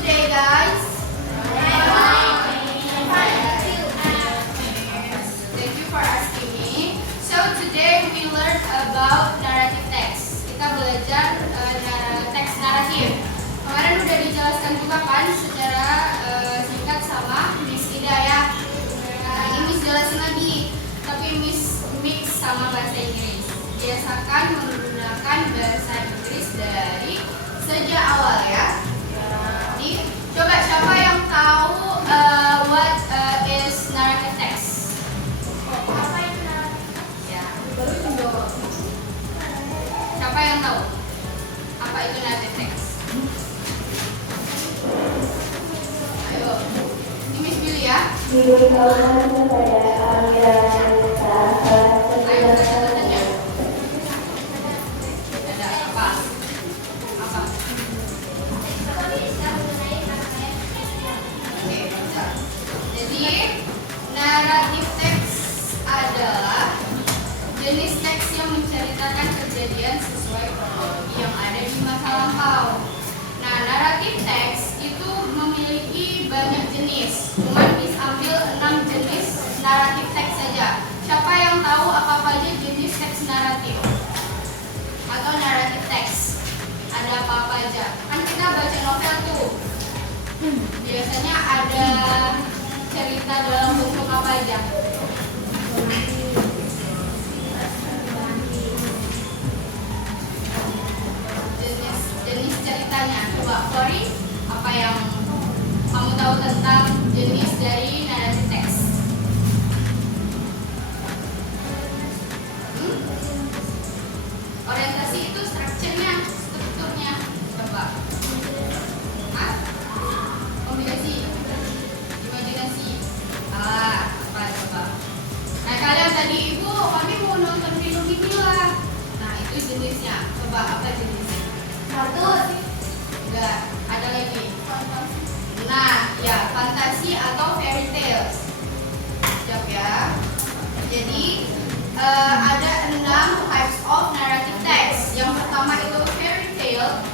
today, guys? Thank you for asking me. So today we learn about narrative text. Kita belajar teks naratif. Kemarin udah dijelaskan juga kan secara singkat sama Miss Ida ya. Nah, ini Miss jelasin lagi, tapi Miss mix sama bahasa Inggris. Biasakan menggunakan bahasa Inggris dari sejak awal ya. Jadi coba siapa yang tahu what is narrative text? Apa itu narratif? Ya, siapa yang tahu apa itu narrative text? Ayo, ini Miss Billy ya. Diberitahukan kepada aliran sahabat Ayo, tanya. Ada apa? Apa? Oke, bisa. Jadi naratif teks adalah jenis teks yang menceritakan kejadian sesuai kronologi yang ada di masa lampau. Nah, naratif teks itu memiliki banyak jenis. Cuma bisa ambil 6 jenis naratif teks saja. Siapa yang tahu apa aja jenis teks naratif atau naratif teks? Ada apa-apa aja? Kan kita baca novel tuh. Biasanya ada cerita dalam bentuk apa aja? Jenis ceritanya. Coba Flori, apa yang kamu tahu tentang jenis dari naratif teks? Orientasi itu strukturnya. Coba. Hah? Kombinasi, imajinasi. Apa coba? Nah, kalian tadi ibu, kami mau nonton film ini lah. Nah, itu jenisnya. Coba apa jenisnya? Kartun. Enggak, ada lagi. Nah, ya, fantasi atau fairy tales. Siap ya. Jadi ada 6 types of narrative text. Yang pertama itu fairy tale,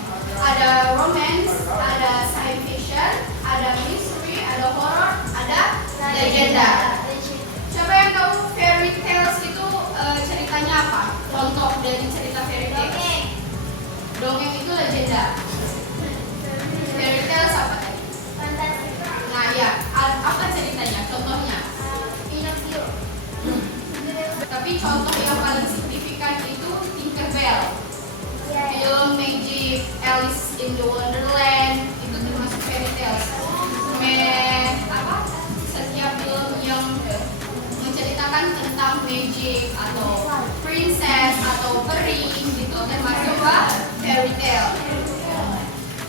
ada romance, ada science fiction, ada mystery, ada horror, ada legenda. Siapa yang tahu fairy tales itu ceritanya apa? Contoh dari cerita fairy tales. Dongeng itu legenda. Fairy tales apa tadi? Fantasi. Nah ya, apa ceritanya? Contohnya? Pinocchio. Tapi contoh yang paling signifikan itu Tinkerbell. Film Magic, Alice in the Wonderland itu termasuk fairy tales. Setiap film yang menceritakan tentang magic atau princess atau peri gitu termasuk ke fairy tale.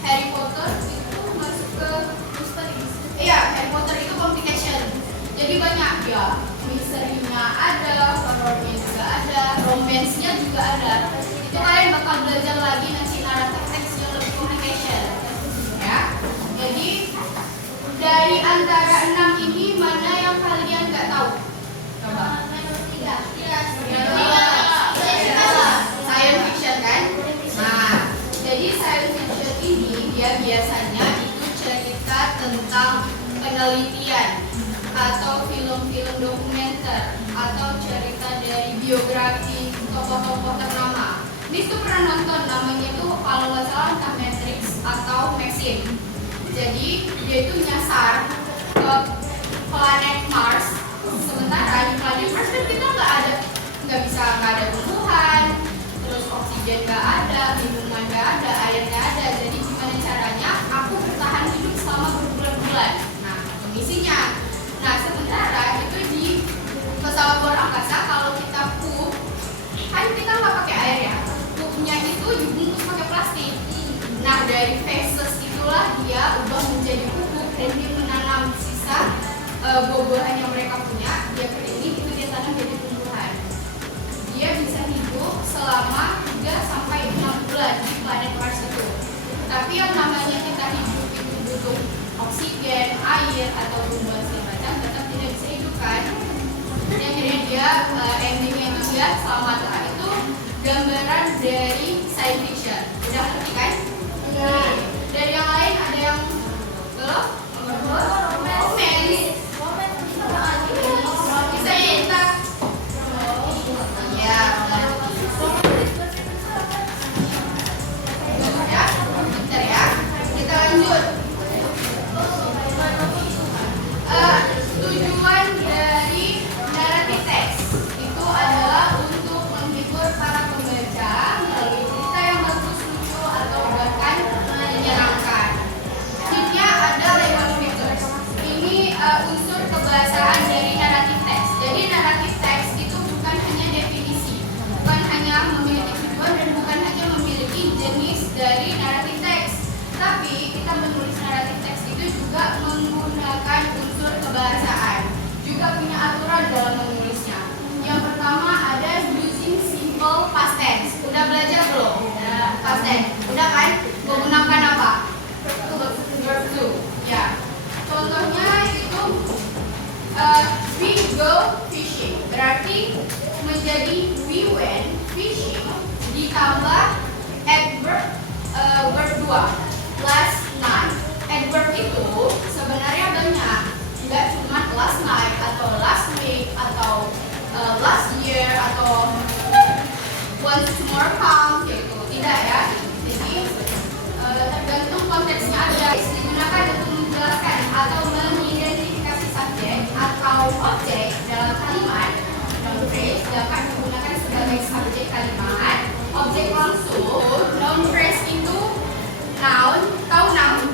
Harry Potter itu masuk ke misteri. Iya, Harry Potter itu complication. Jadi banyak ya, misterinya ada, horornya juga ada, romance-nya juga ada. Itu kalian bakal belajar lagi nanti naratif teks yang lebih complication. Ya. Jadi dari antara 6 ini mana yang kalian nggak tahu? Coba. Science fiction kan? Nah, jadi science fiction ini dia biasanya itu cerita tentang penelitian atau film-film dokumenter atau cerita dari biografi tokoh-tokoh ternama. Ini tuh pernah nonton namanya itu kalau nggak salah entah Matrix atau Maxim. Jadi dia itu nyasar ke planet Mars. Sementara di planet Mars kan kita nggak ada tumbuhan, terus oksigen nggak ada, minuman nggak ada, air nggak ada. Jadi gimana caranya aku bertahan hidup selama berbulan-bulan? Nah, misinya. Nah, sementara itu di pesawat luar angkasa kalau kita pup, kan kita nggak pakai air ya. Pupnya itu dibungkus pakai plastik. Nah, dari feses itulah dia ubah menjadi pupuk dan dia menanam sisa buah-buahan yang mereka punya. Dia keringin itu dia tanam jadi tumbuhan. Dia bisa hidup selama 3 sampai 6 bulan di planet Mars itu. Tapi yang namanya kita hidup itu butuh oksigen, air atau tumbuhan segala macam, tetap tidak bisa hidup kan. Jadi akhirnya dia endingnya itu dia selamat. Nah, itu gambaran dari science fiction. Udah ngerti kan? Iya. Dari yang lain ada yang juga menggunakan unsur kebahasaan. Juga punya aturan dalam menulisnya. Yang pertama ada using simple past tense. Udah belajar belum? Udah. Past tense. Udah kan? Menggunakan apa? Verb to. Ya. Contohnya itu we go fishing. Berarti menjadi we went fishing ditambah adverb verb 2 last night. Adverb itu sebenarnya banyak, tidak cuma last night atau last week atau last year atau once more come gitu, tidak ya. Jadi tergantung konteksnya ada digunakan untuk menjelaskan atau mengidentifikasi subjek atau objek dalam kalimat. Noun phrase dapat digunakan sebagai subjek kalimat, objek langsung. Noun phrase itu noun, tahu noun?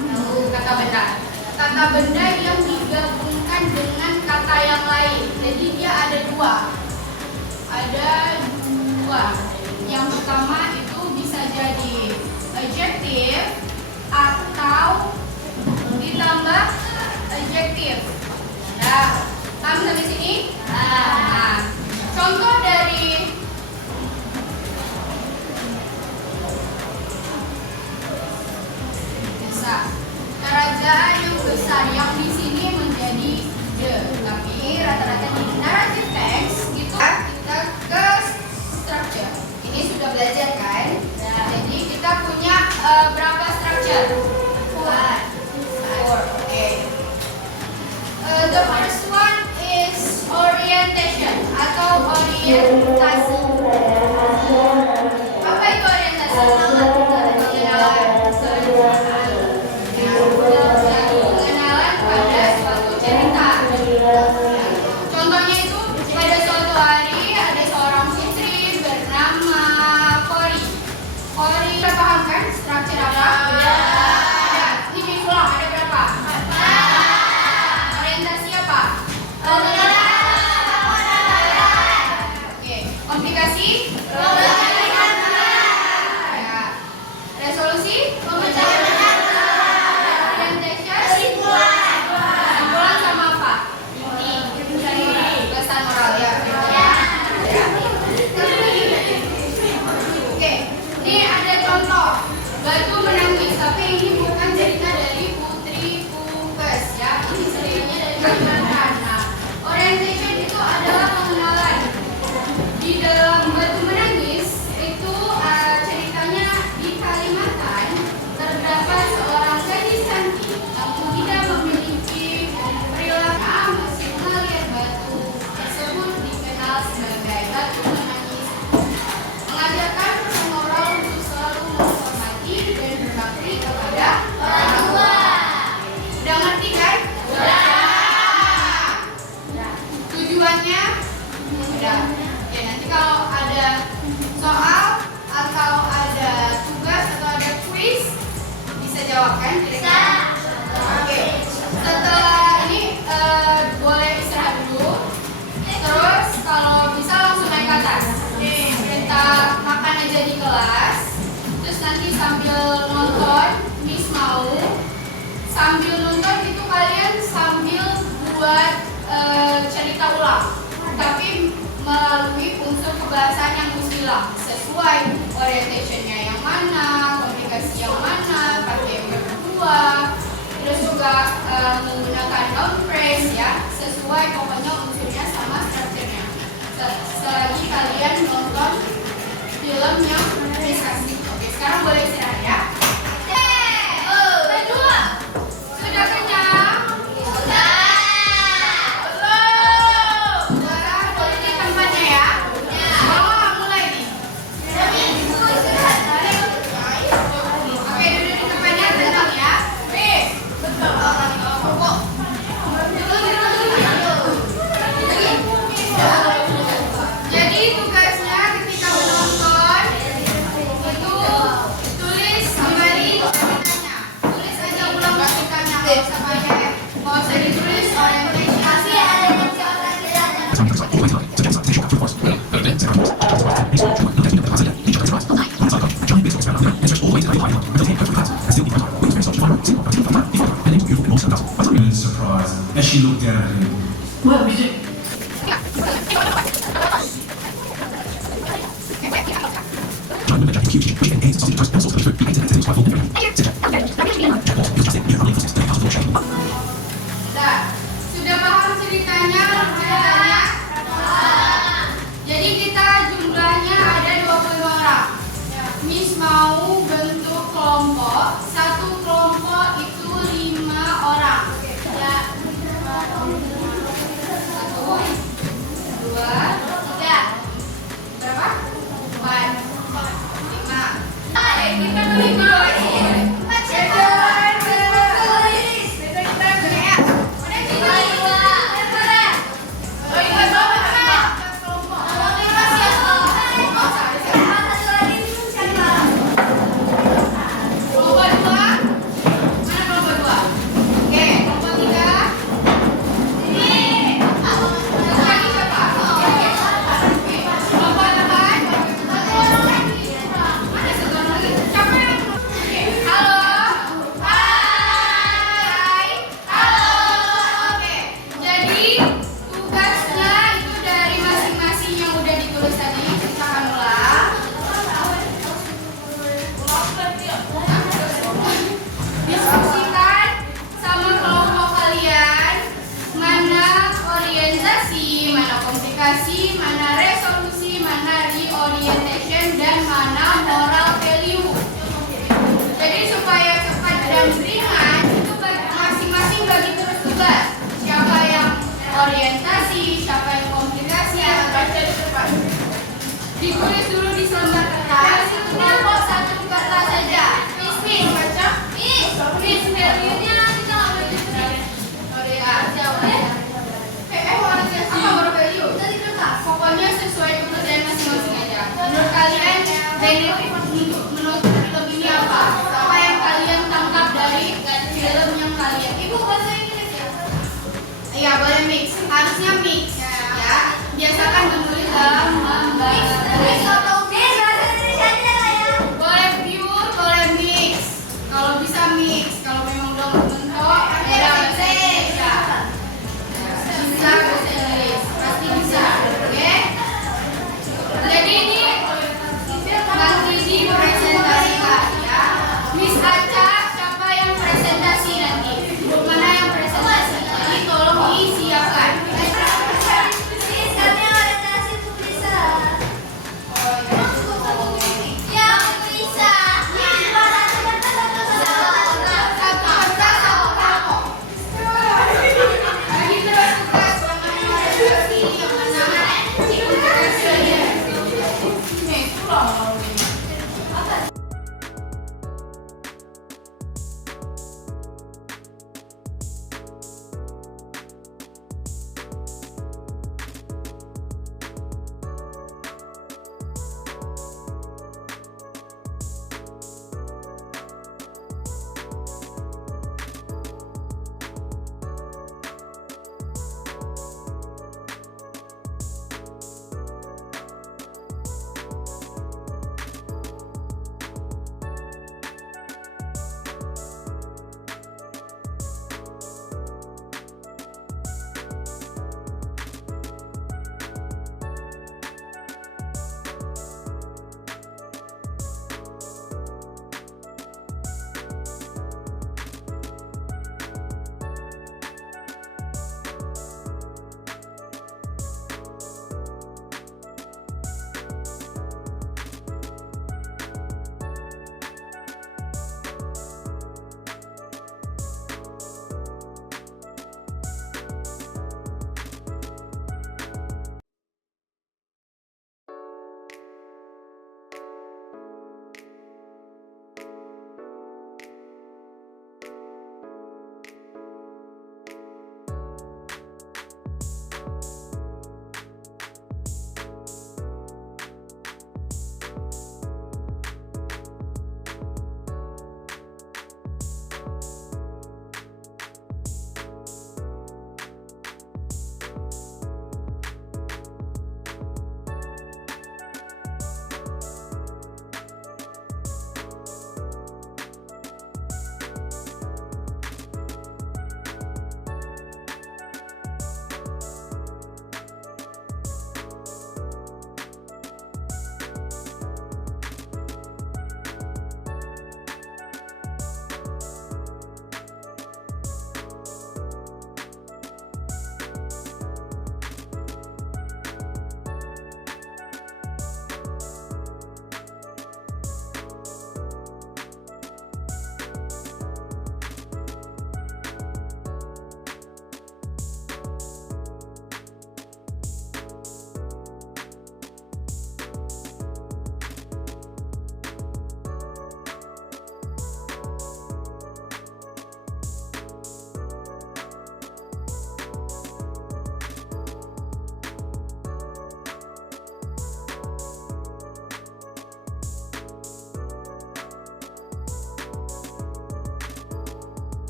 Kata benda. Kata benda yang digabungkan dengan kata yang lain. Jadi dia ada dua. Yang pertama itu bisa jadi adjective atau ditambah adjective. Nah, paham sampai sini? Nah, contoh dari kerajaan yang besar yang di sini menjadi the, tapi rata-rata di narrative text gitu. Kita ke structure. Ini sudah belajar kan? Jadi kita punya berapa structure? 4. Okay. The first one is orientation atau orientasi. Apa itu orientasi? Pengenalan pada suatu cerita. Contohnya itu pada suatu hari ada seorang sisri bernama Kori. Kori, kita paham kan struktur apa? Ada. Ini diulang, ada berapa? 4. Orientasi apa? Oke. Komplikasi? Ya. Resolusi? Kesimpulan sama apa? Pesan moral ya. Oke, ini ada contoh batu menangis, tapi ini bukan cerita dari Putri Pukes ya. Ini ceritanya dari Kalimantan. Nah, orientation itu adalah pengenalan. Di dalam batu menangis itu ceritanya di Kalimantan terdapat seorang gadis cantik namun tidak memiliki perilaku masih melihat batu tersebut dikenal sebagai batu menangis. Mengajarkan pesan moral untuk selalu menghormati dan berbakti kepada orang tua. Udah ngerti kan? Udah. Tujuannya? Udah. Ya nanti kalau ada soal atau ada tugas atau ada quiz bisa jawab kan kira-kira? Oke. Setelah ini boleh istirahat dulu. Terus kalau bisa langsung naik ke atas. Kita makan aja di kelas. Terus nanti sambil nonton, Miss mau sambil nonton itu kalian sambil buat cerita ulang. Tapi melalui unsur kebahasaan yang Miss bilang sesuai orientationnya yang mana, komunikasi yang mana, pakai verb 2, terus juga menggunakan noun phrase ya, sesuai pokoknya unsurnya sama strukturnya. Selagi kalian nonton film yang discussing. Oke, sekarang boleh istirahat ya. Kedua, sudah kenyang? Sudah. Jadi tugasnya ketika menonton itu tulis kembali ceritanya. Tulis aja ulang ceritanya, nggak usah banyak, nggak usah ditulis orientasi. in surprise as she looked down at him. Well, we did. Sudah paham ceritanya? Jadi kita jumlahnya ada 20 orang. Miss mau bentuk kelompok. Satu kelompok itu 5 orang. Ya. 1, 2, 3. Berapa? 4, 5. Kita beli mana resolusi, mana reorientation, dan mana moral value. Jadi supaya cepat dan ringan, itu masing-masing bagi tugas. Siapa yang orientasi, siapa yang komunikasi, ditulis dulu di selembar kertas. Kelompok 1 kertas saja. Miss, baca. Miss, value-nya kita nggak boleh ditulis. Pokoknya sesuai kepercayaan masing-masing aja. Menurut kalian, benefit menurut film ini apa? Apa yang kalian tangkap dari film yang kalian? Ibu bahasa Inggris ya? Iya, boleh mix. Harusnya mix. Ya, biasakan menulis dalam membaca. Boleh pure, boleh mix. Kalau bisa mix. Kalau memang udah mentok, ya bisa. Bisa bahasa Inggris, pasti bisa. Jadi ini nanti dipresentasikan ya. Miss Aca, siapa yang presentasi nanti? Mana yang presentasi? Jadi tolong disiapkan. Miss, kami orientasi tulisan. Oh, ya.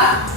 kedua,